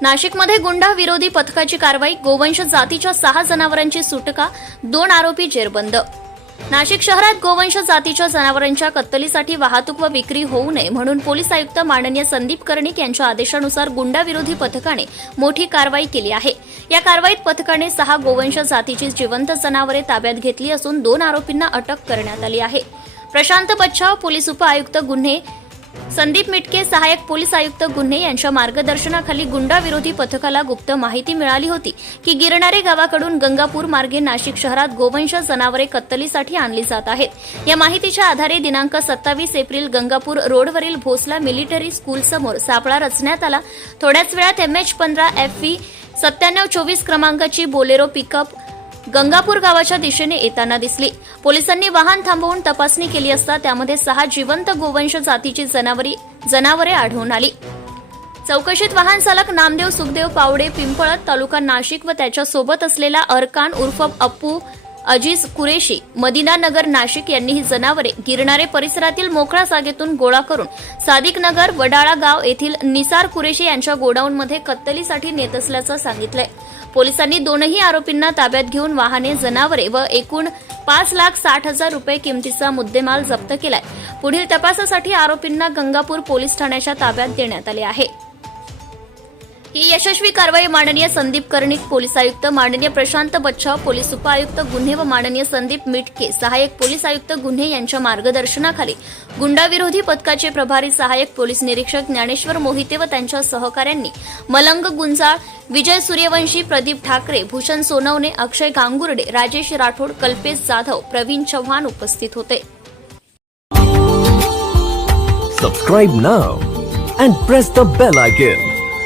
नाशिकमध्ये गुंडा विरोधी पथकाची कारवाई गोवंश जातीच्या सहा जनावरांची सुटका दोन आरोपी जेरबंद. नाशिक शहरात गोवंश जातीच्या जनावरांच्या कत्तलीसाठी वाहतूक व विक्री होऊ नये म्हणून पोलीस आयुक्त माननीय संदीप कर्णिक यांच्या आदेशानुसार गुंडाविरोधी पथकाने मोठी कारवाई केली आहे. या कारवाईत पथकाने सहा गोवंश जातीची जिवंत जनावरे ताब्यात घेतली असून दोन आरोपींना अटक करण्यात आली आहे. प्रशांत बच्छाव पोलीस उपायुक्त गुन्हे संदीप मिटके सहाय्यक पोलीस आयुक्त गुन्हे यांच्या मार्गदर्शनाखाली गुंडा विरोधी पथकाला गुप्त माहिती मिळाली होती की गिरणारे गावाकडून गंगापूर मार्गे नाशिक शहरात गोवंश जनावरे कत्तलीसाठी आणली जात आहेत. या माहितीच्या आधारे दिनांक सत्तावीस एप्रिल गंगापूर रोडवरील भोसला मिलिटरी स्कूल समोर सापळा रचण्यात आला. थोड्याच वेळात एमएच पंधरा एफ व्ही सत्त्याण्णव चोवीस क्रमांकाची बोलेरो पिकअप गंगापूर गावाच्या दिशेने येताना दिसली. पोलिसांनी वाहन थांबवून तपासणी केली असता त्यामध्ये सहा जिवंत गोवंश जातीची जनावरी जनावरे आढळून आली. चौकशीत वाहन चालक नामदेव सुखदेव पावडे पिंपळत तालुका नाशिक व त्याच्या सोबत असलेला अरकान उर्फ अप्पू अजीज कुरेशी मदिना नगर नाशिक यांनी ही जनावरे गिरणारे परिसरातील मोकळ्या जागेतून गोळा करून सादिकनगर वडाळा गाव येथील निसार कुरेशी यांच्या गोडाऊनमध्ये कत्तलीसाठी नेत असल्याचं सांगितलंय. पोलिसांनी दोनही आरोपींना ताब्यात घेऊन वाहने जनावरे व एकूण पाच लाख साठ हजार रुपये किमतीचा मुद्देमाल जप्त केलाय. पुढील तपासासाठी आरोपींना गंगापूर पोलीस ठाण्याच्या ताब्यात देण्यात आले आहे. ही यशस्वी कारवाई माननीय संदीप कर्णिक पोलीस आयुक्त माननीय प्रशांत बच्छाव पोलीस उपायुक्त गुन्हे व माननीय संदीप मिटके सहाय्यक पोलीस आयुक्त गुन्हे यांच्या मार्गदर्शनाखाली गुंडाविरोधी पथकाचे प्रभारी सहाय्यक पोलीस निरीक्षक ज्ञानेश्वर मोहिते व त्यांच्या सहकाऱ्यांनी मलंग गुंजाळ विजय सूर्यवंशी प्रदीप ठाकरे भूषण सोनवणे अक्षय गांगुर्डे राजेश राठोड कल्पेश जाधव प्रवीण चव्हाण उपस्थित होते. Subscribe now and press the bell icon